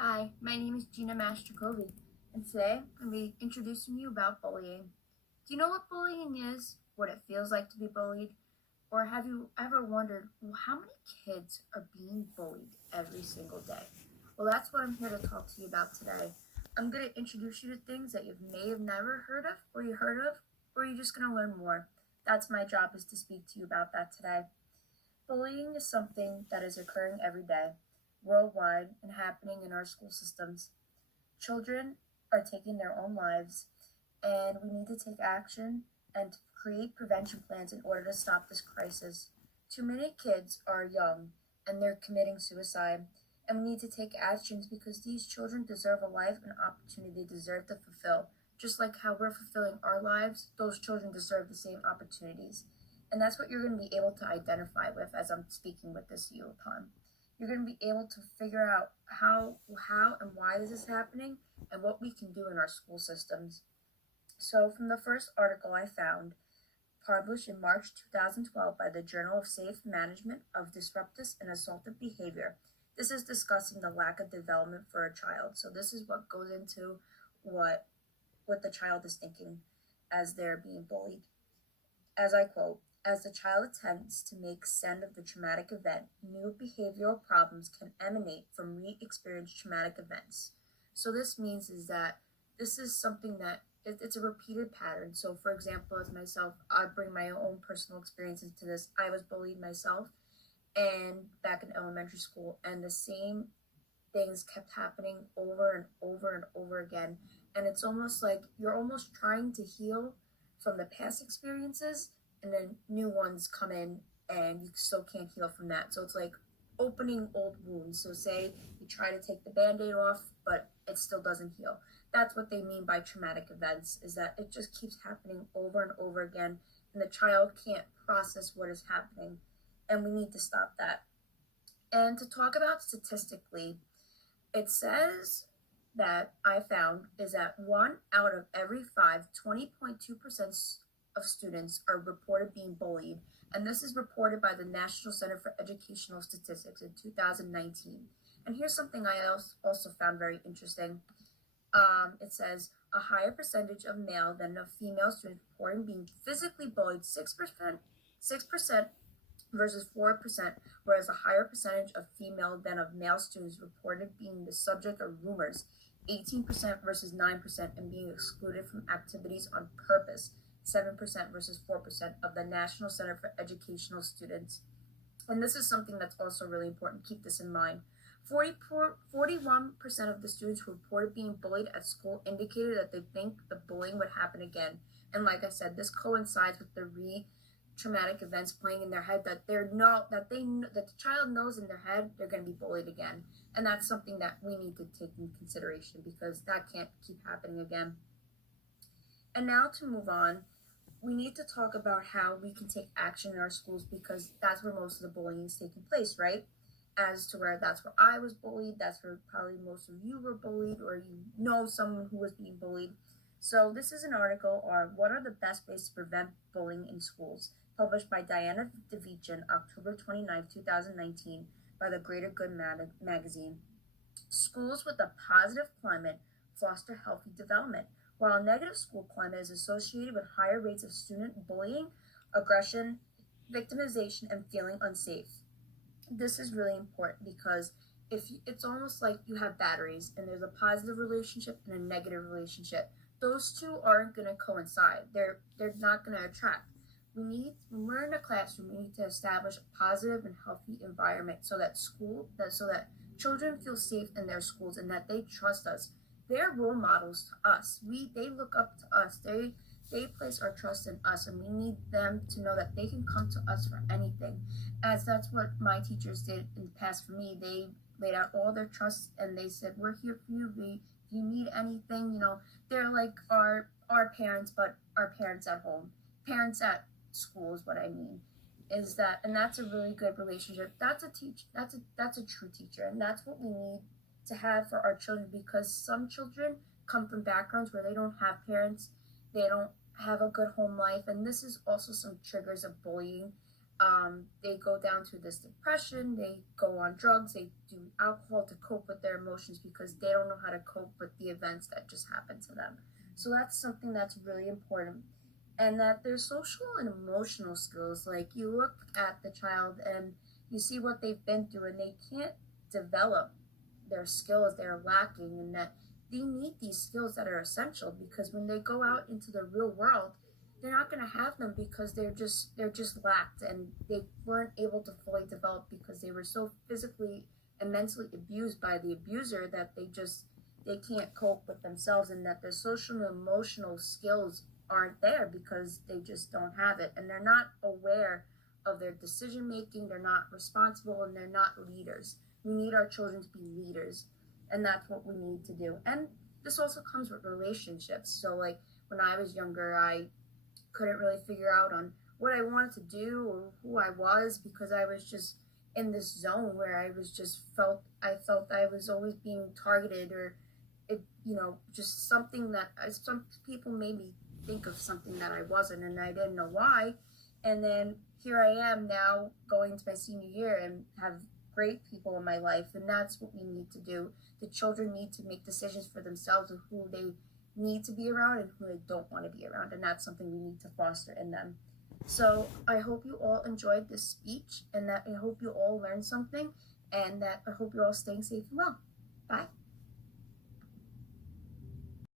Hi, my name is Gina Mastrocovi, and today I'm going to be introducing you about bullying. Do you know what bullying is? What it feels like to be bullied? Or have you ever wondered, how many kids are being bullied every single day? Well, that's what I'm here to talk to you about today. I'm going to introduce you to things that you may have never heard of, or you heard of, or you're just going to learn more. That's my job, is to speak to you about that today. Bullying is something that is occurring every day, worldwide, and happening in our school systems. Children are taking their own lives, and we need to take action and create prevention plans in order to stop this crisis. Too many kids are young and they're committing suicide, and we need to take actions because these children deserve a life and opportunity they deserve to fulfill. Just like how we're fulfilling our lives, those children deserve the same opportunities. And that's what you're going to be able to identify with as I'm speaking with this you upon. You're going to be able to figure out how and why this is happening and what we can do in our school systems. So from the first article I found, published in March 2012 by the Journal of Safe Management of Disruptice and Assaultive Behavior, this is discussing the lack of development for a child. So this is what goes into what the child is thinking as they're being bullied. As I quote, "As the child attempts to make sense of the traumatic event, new behavioral problems can emanate from re-experienced traumatic events." So this means is that this is something that it's a repeated pattern. So for example, as myself, I bring my own personal experience into this. I was bullied myself and back in elementary school, and the same things kept happening over and over and over again. And it's almost like you're almost trying to heal from the past experiences, and then new ones come in and you still can't heal from that. So it's like opening old wounds. So say you try to take the band-aid off, but it still doesn't heal. That's what they mean by traumatic events, is that it just keeps happening over and over again, and the child can't process what is happening, and we need to stop that. And to talk about statistically, it says that I found is that 1 out of every 5, 20.2% of students are reported being bullied, and this is reported by the National Center for Educational Statistics in 2019. And here's something I also found very interesting. It says a higher percentage of male than of female students reporting being physically bullied, 6% versus 4%, whereas a higher percentage of female than of male students reported being the subject of rumors, 18% versus 9%, and being excluded from activities on purpose, 7% versus 4% of the National Center for Educational Students. And this is something that's also really important. Keep this in mind. 41% of the students who reported being bullied at school indicated that they think the bullying would happen again. And like I said, this coincides with the traumatic events playing in their head, that the child knows in their head they're going to be bullied again. And that's something that we need to take into consideration, because that can't keep happening again. And now to move on, we need to talk about how we can take action in our schools, because that's where most of the bullying is taking place, right? As to where that's where I was bullied, that's where probably most of you were bullied, or you know someone who was being bullied. So this is an article on what are the best ways to prevent bullying in schools, published by Divecha on October 29, 2019, by the Greater Good magazine. Schools with a positive climate foster healthy development, while a negative school climate is associated with higher rates of student bullying, aggression, victimization, and feeling unsafe. This is really important because it's almost like you have batteries, and there's a positive relationship and a negative relationship. Those two aren't going to coincide. They're not going to attract. When we're in a classroom, we need to establish a positive and healthy environment so that children feel safe in their schools and that they trust us. They're role models to us. They look up to us. They place our trust in us, and we need them to know that they can come to us for anything, as that's what my teachers did in the past for me. They laid out all their trust, and they said, "We're here for you. If you need anything, they're like our parents, but our parents at home. Parents at school is what I mean. Is that, and that's a really good relationship. That's a true teacher, and that's what we need to have for our children, because some children come from backgrounds where they don't have parents, they don't have a good home life, and this is also some triggers of bullying. They go down to this depression, they go on drugs, they do alcohol to cope with their emotions because they don't know how to cope with the events that just happened to them. So that's something that's really important. And that their social and emotional skills, like you look at the child and you see what they've been through and they can't develop their skills, they're lacking, and that they need these skills that are essential because when they go out into the real world, they're not going to have them because they're just lacked and they weren't able to fully develop because they were so physically and mentally abused by the abuser that they can't cope with themselves, and that their social and emotional skills aren't there because they just don't have it, and they're not aware of their decision making, they're not responsible, and they're not leaders. We need our children to be leaders, and that's what we need to do. And this also comes with relationships. So like when I was younger, I couldn't really figure out on what I wanted to do or who I was because I was just in this zone where I was just felt I was always being targeted, or it, just something that some people made me think of something that I wasn't, and I didn't know why. And then here I am now going into my senior year and have great people in my life, and that's what we need to do. The children need to make decisions for themselves of who they need to be around and who they don't want to be around, and that's something we need to foster in them. So I hope you all enjoyed this speech, and that I hope you all learned something, and that I hope you're all staying safe and well. Bye.